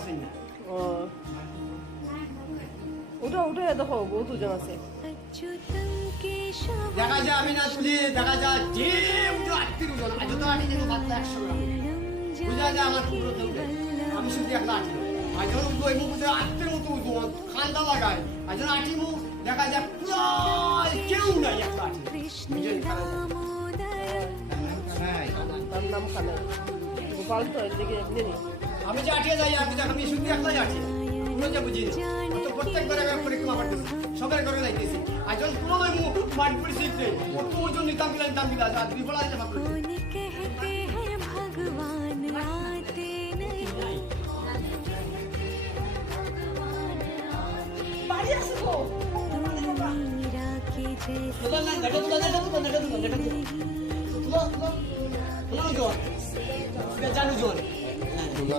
আছে না ও ওটা উঠে দেখো বহুত ওজন আছে দেখা যায় আমি না তুলি দেখা যায় যে উঠে 8 ওজন আজ তো আটি যেন মাত্র 100 গ্রাম বুঝা যায় আমার পুরো তুলবে আমি শুধু একটা আটি আজ যখন উঠবো এই মুখ 8 মতো ওজন খান্দা লাগায় আজ যখন আটি মুখ দেখা যায় প্রায় কেউ নাই একটা আটি নিজের তার নাম খানা গোপাল তো এদিকে এমনি নেই আমি যে আটিয়ে যাই আমি শুধু একলাই আটি পুরো যে বুঝি তো প্রত্যেকবার আমি পরীক্ষা করতেছি সবার ঘরে যাইতেছি আর যখন কোনো মাঠ পরিস্থিতি কত ওজন নিতাম গিলা আর বিফলা যেতে পারবো বাড়ি আসো তো জানো জন